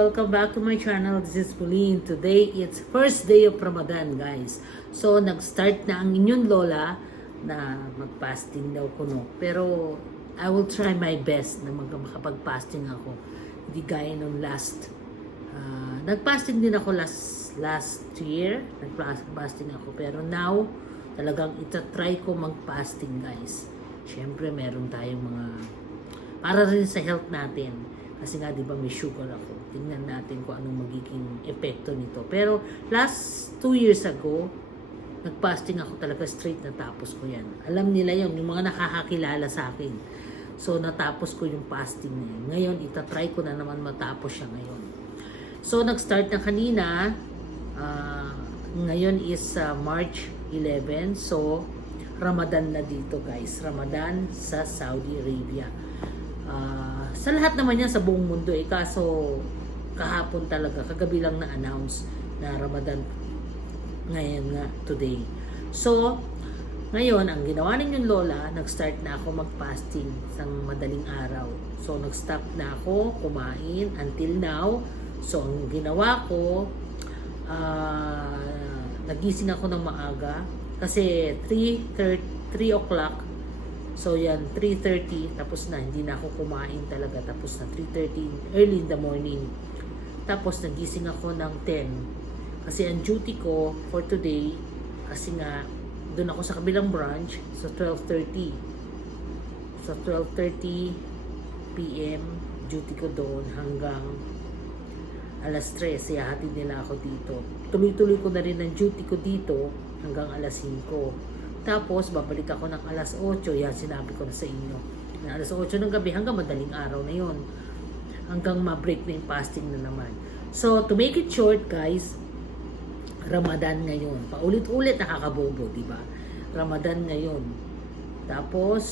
Welcome back to my channel. This is Pauline. Today, it's first day of Ramadan, guys. So, nag-start na ang inyong lola na mag-fasting daw kuno. Pero, I will try my best na makapag-fasting ako. Hindi gaya nung last. ah, nag-fasting din ako last last year. Nag-fasting ako. Pero now, talagang itatry ko mag-fasting, guys. Siyempre, meron tayong mga para rin sa health natin. Kasi nga, di ba, may sugar ako. Tingnan natin kung anong magiging epekto nito. Pero, last two years ago, nag-fasting ako talaga straight natapos ko yan. Alam nila yon yung mga nakakakilala sa akin. So, natapos ko yung fasting na yun. Ngayon, itatry ko na naman matapos siya ngayon. So, nag-start na kanina. ah, ngayon is ah, March 11. So, Ramadan na dito guys. Ramadan sa Saudi Arabia. Ah, sa lahat naman yan sa buong mundo eh. Kaso, kahapon talaga, kagabi lang na-announce na Ramadan ngayon nga, today. So, ngayon, ang ginawa ninyong lola, nag-start na ako mag-fasting sa madaling araw. So, nag-stop na ako kumain until now. So, ang ginawa ko, ah, nagising ako ng maaga kasi 3, 3 o'clock So yan, 3.30, tapos na, hindi na ako kumain talaga. Tapos na 3.30, early in the morning. Tapos nagising ako ng 10. Kasi ang duty ko for today, kasi nga, doon ako sa kabilang branch, sa 12.30. Sa 12.30 p.m., duty ko doon hanggang alas 3. Siyahatid nila ako dito. Tuloy-tuloy ko na rin ang duty ko dito hanggang alas 5. Tapos, babalik ako ng alas 8. Yan, sinabi ko na sa inyo. Na alas 8 ng gabi hanggang madaling araw na yon Hanggang ma-break na yung fasting na naman. So, to make it short, guys, Ramadan ngayon. Paulit-ulit nakakabobo, di ba? Ramadan ngayon. Tapos,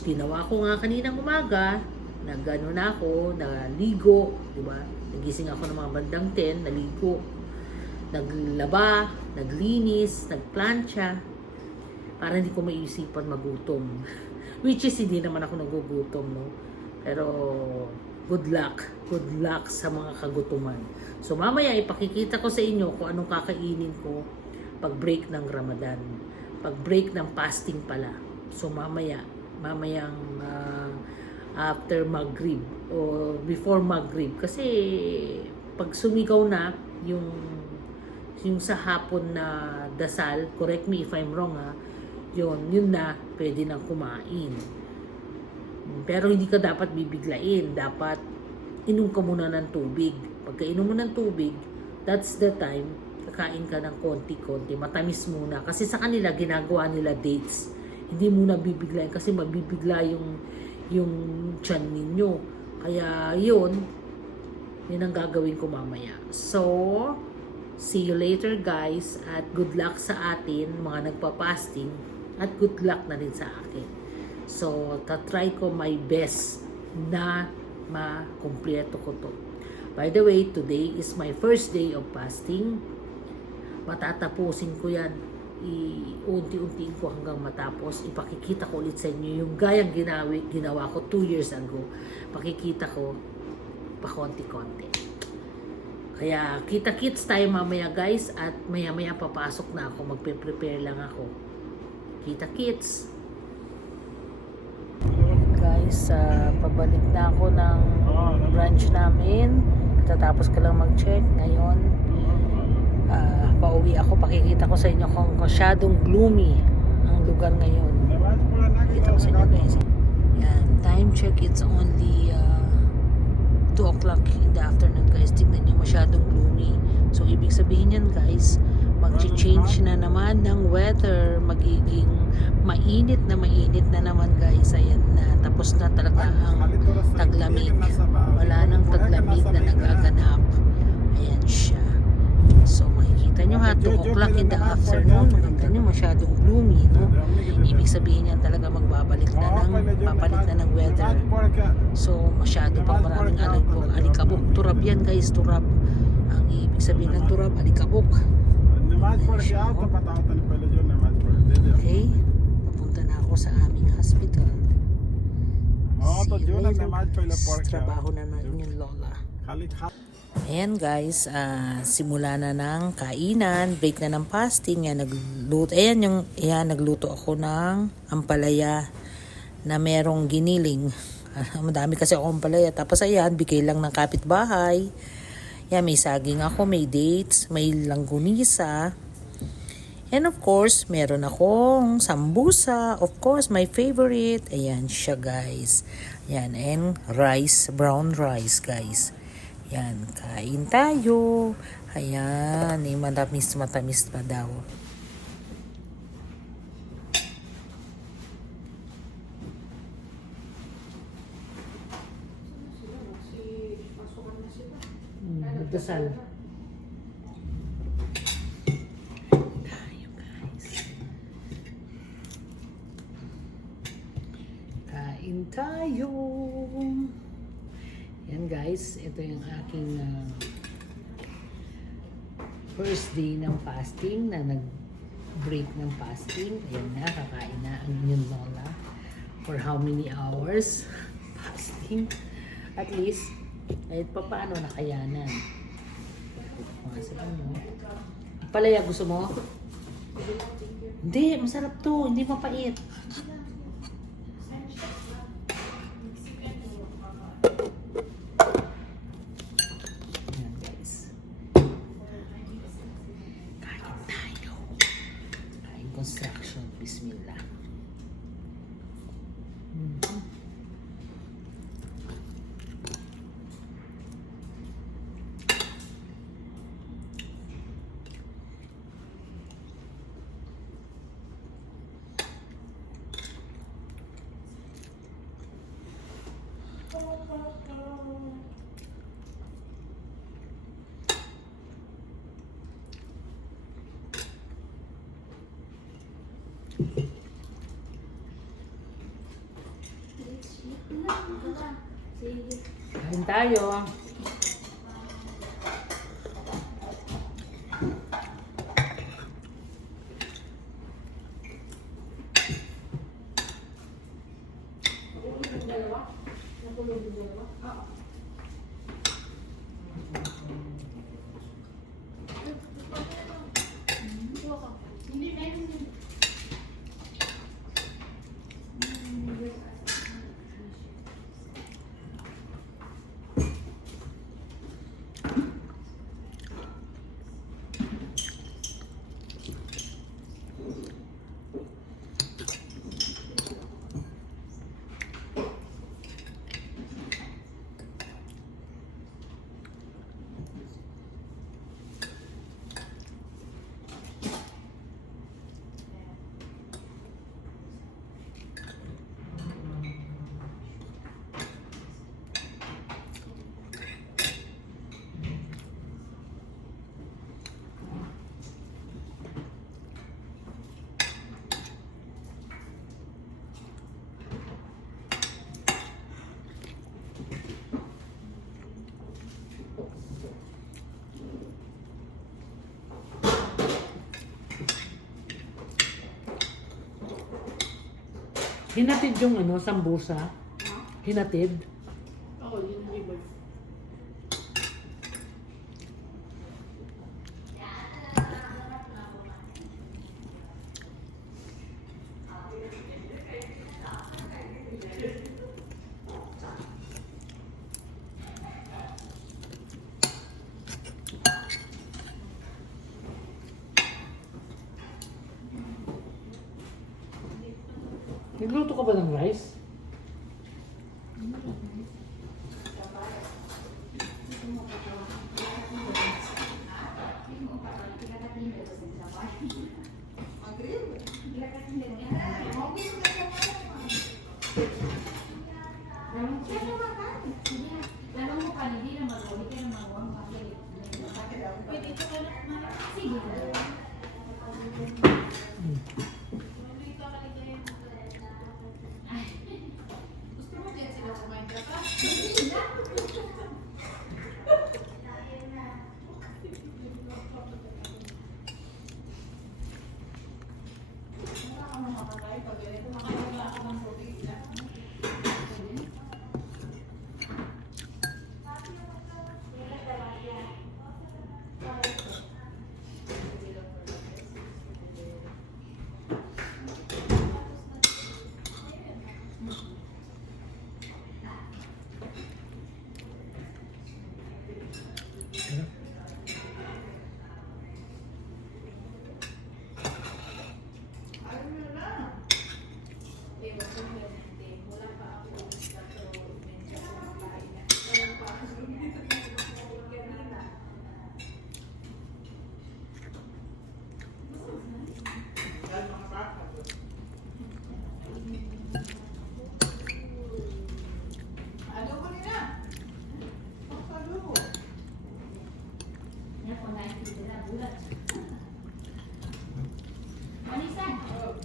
ginawa ko nga kaninang umaga, nagano na ako, naligo, di ba? Nagising ako ng mga bandang 10, naligo, naglaba, naglinis, nagplancha, para hindi ko maisipan magutom. Which is, hindi naman ako nagugutom, no? Pero, good luck. Good luck sa mga kagutuman. So, mamaya, ipakikita ko sa inyo kung anong kakainin ko pag break ng Ramadan. Pag break ng fasting pala. So, mamaya, mamayang ah, after Maghrib o before Maghrib. Kasi, pag sumigaw na, yung yung sa hapon na dasal, correct me if I'm wrong ha, yun, yun na, pwede nang kumain. Pero hindi ka dapat bibiglain. Dapat inom ka muna ng tubig. Pagka inom mo ng tubig, that's the time, kakain ka ng konti-konti. Matamis muna. Kasi sa kanila, ginagawa nila dates. Hindi muna bibiglain kasi mabibigla yung, yung tiyan ninyo. Kaya yun, yun ang gagawin ko mamaya. So, see you later guys at good luck sa atin mga nagpa-fasting at good luck na rin sa akin. So, tatry ko my best na makumpleto ko to. By the way, today is my first day of fasting. Matatapusin ko yan. I-unti-untiin ko hanggang matapos. Ipakikita ko ulit sa inyo yung gayang ginawi, ginawa ko 2 years ago. Pakikita ko pa konti-konti. Kaya kita-kits tayo mamaya guys at maya-maya papasok na ako. Magpe-prepare lang ako. Kita-kits! Guys, ah, pabalik na ako ng branch namin. Tatapos ko lang mag-check. Ngayon, ah, pauwi ako. Pakikita ko sa inyo kung masyadong gloomy ang lugar ngayon. Kita ko sa inyo guys. Yan, time check it's only uh, 2 o'clock in the afternoon guys. Tignan nyo masyadong gloomy. So, ibig sabihin yan guys, mag-change na naman ng weather. Magiging mainit na mainit na naman guys. Ayan na. Tapos na talaga ang taglamig. Wala nang taglamig na nagaganap. Ayan siya. So, makikita nyo ha, 2 o'clock in the afternoon. Makikita nyo masyadong gloomy, no? Ibig sabihin yan talaga magbabalik na ng, papalit na ng weather. So, masyado pang maraming alikabok. Turab yan guys, turab. Ang ibig sabihin ng turab, alikabok. Mad for the out, kapatawatan ni Palo John na mad for the video. Okay, papunta na ako sa aming hospital. Oo, to John na mad for the pork Trabaho na namin yung lola. Halik. Ayan guys, uh, simula na ng kainan, break na ng fasting, yan, nagluto, ayan yung, ayan, nagluto ako ng ampalaya na merong giniling. Madami kasi akong ampalaya. Tapos ayan, bigay lang ng kapitbahay. Yan, may saging ako, may dates, may langgunisa. And of course, meron akong sambusa. Of course, my favorite. Ayan siya guys. Ayan, and rice, brown rice guys. Yan, kain tayo. Ayan, eh, matamis matamis pa daw. Nagdasal. Tayo guys. Kain tayo. Yan guys, ito yung aking ah, first day ng fasting na nag-break ng fasting. Ayan na, kakain na ang inyong lola. For how many hours fasting? At least, kahit pa paano nakayanan. Palaya, gusto mo? Hindi, masarap to. Hindi mapait. Ayan guys. Kain tayo. Kain construction. Bismillah. Mhm. Kain tayo. Hinatid yung ano, sambusa. Hinatid. А? Для.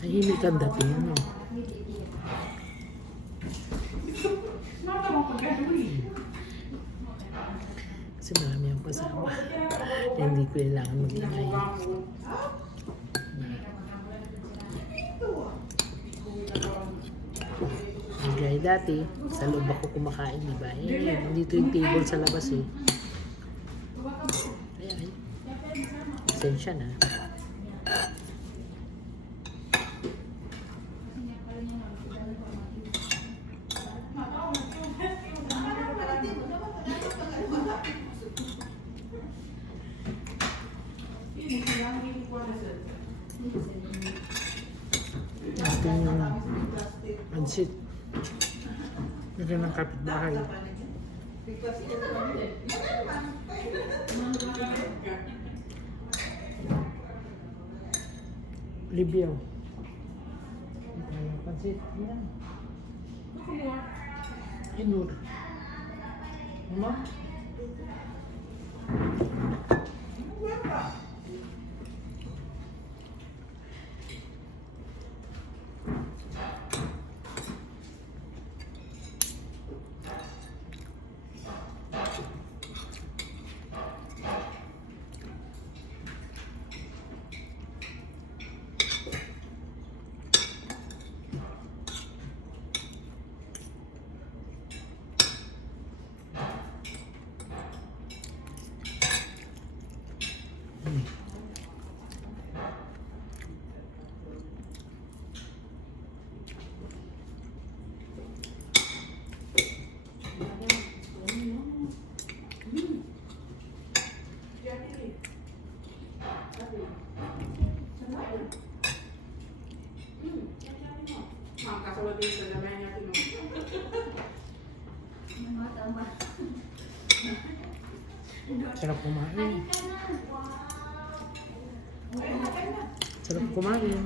Tahimik ang dating, ano? Kasi marami ang kasama. Hindi ko kailangan mag-ingay. Gaya dati, sa loob ako kumakain, di ba? Eh, dito yung table sa labas eh. Pasensya na. Yung pansit. Ito ng kapitbahay. Libyo. Ito yung pansit. Yan. Inur. Mama? Sarap kumain. Sarap kumain.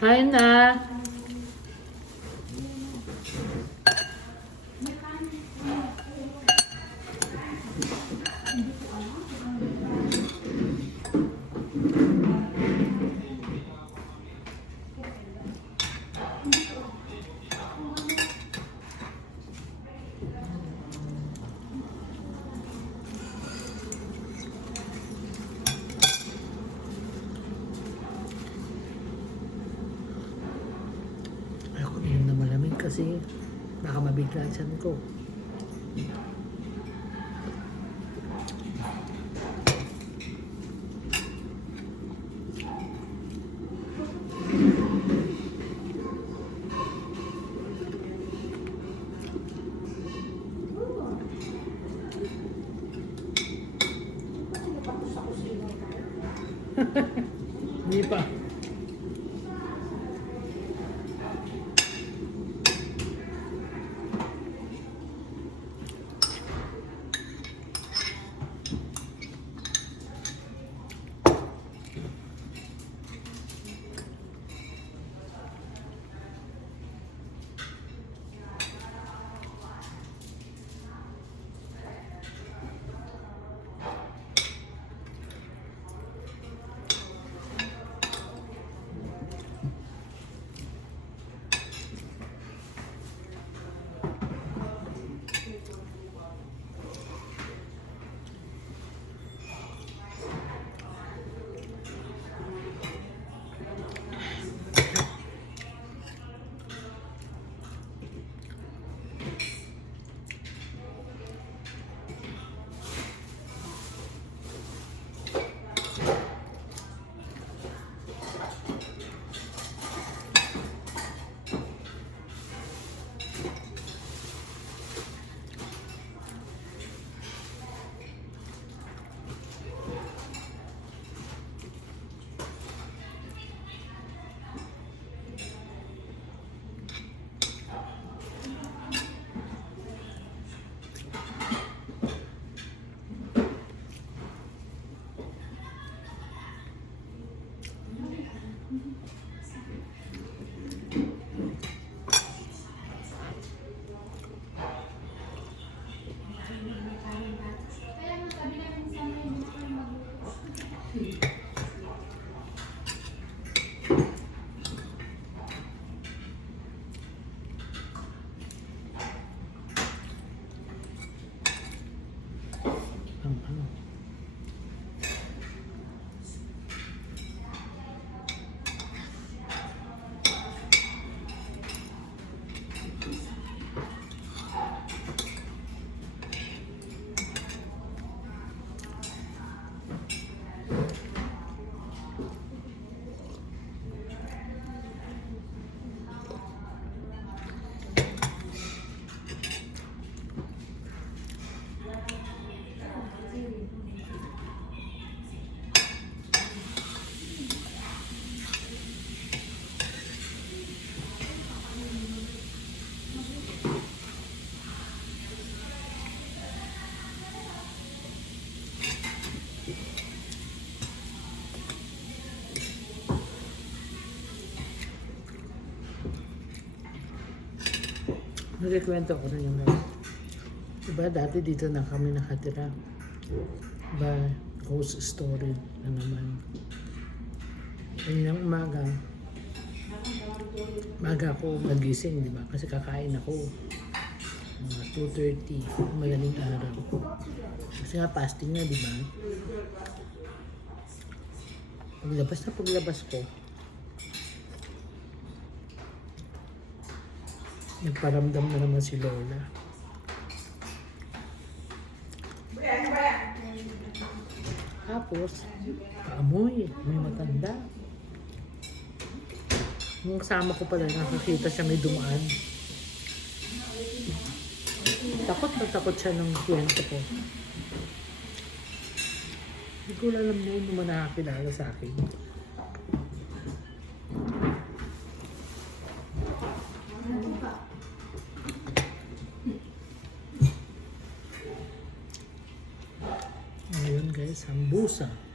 Kain na. Ayoko inom na malamig kasi baka mabigla ang tiyan ko. Nagkikwento ko rin yung mga. Diba dati dito na kami nakatira. Diba ghost story na naman. Kanyang umaga, maga ako magising, di ba? Kasi kakain ako. Mga 2.30, madaling araw. Kasi nga fasting na, di ba? Paglabas na paglabas ko, nagparamdam na naman si Lola. Tapos, paamoy, may matanda. Nung kasama ko pala, nakakita siya may dumaan. Takot na takot siya ng kwento ko. Hindi ko alam mo naman nakakilala sa akin. Sambusa.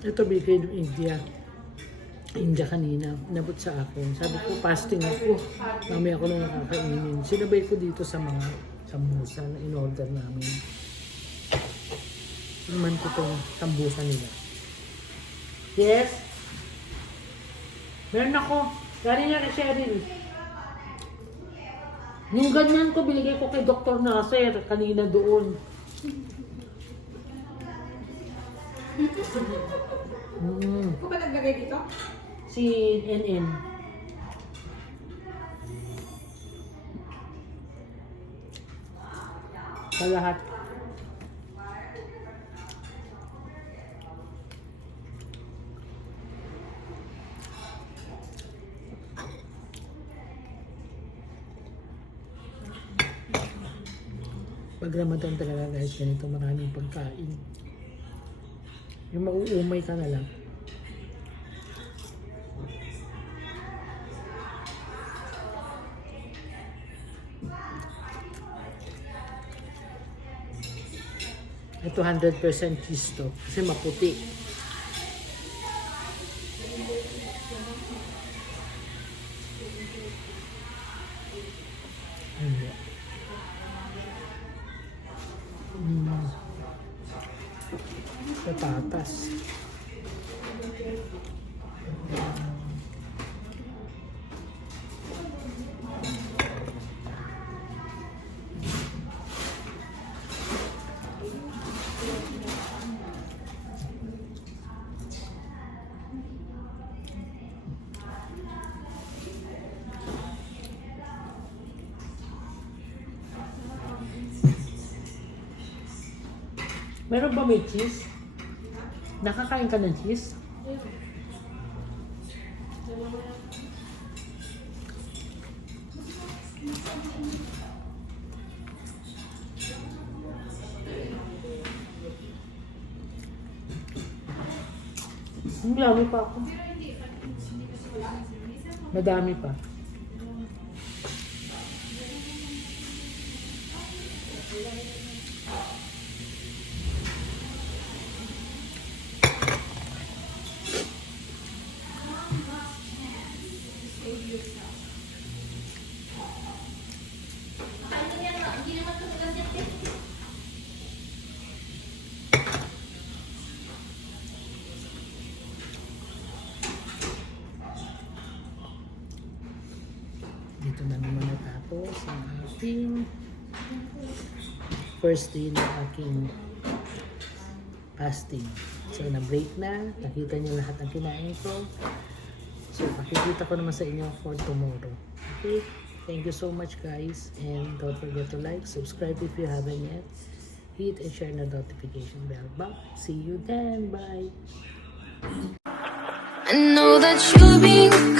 Ito bigay ng India. India kanina, nabot sa akin. Sabi ko, fasting ako. Mamaya ako nang nakakainin. Sinabay ko dito sa mga sambusa na in-order namin. Tingnan ko itong sambusa nila. Yes? Meron ako. Galing na kay Cheryl. Yung ganyan ko, binigay ko kay Dr. Nasser kanina doon. Mm. Ako ba naglagay dito? Si NN. Sa lahat. Pag Ramadan talaga guys, ganito maraming pagkain. Yung mauumay ka na lang. Ito 100% cheese to. Kasi maputi. Meron ba may cheese? Nakakain ka ng cheese? Ang dami pa ako. Madami pa. Dito na naman natapos ang aking first day ng aking fasting. So, na-break na. Nakita niyo lahat ng kinain ko. So, pakikita ko naman sa inyo for tomorrow. Okay? Thank you so much guys. And don't forget to like, subscribe if you haven't yet. Hit and share the notification bell. Bye. See you then. Bye. I know that you've been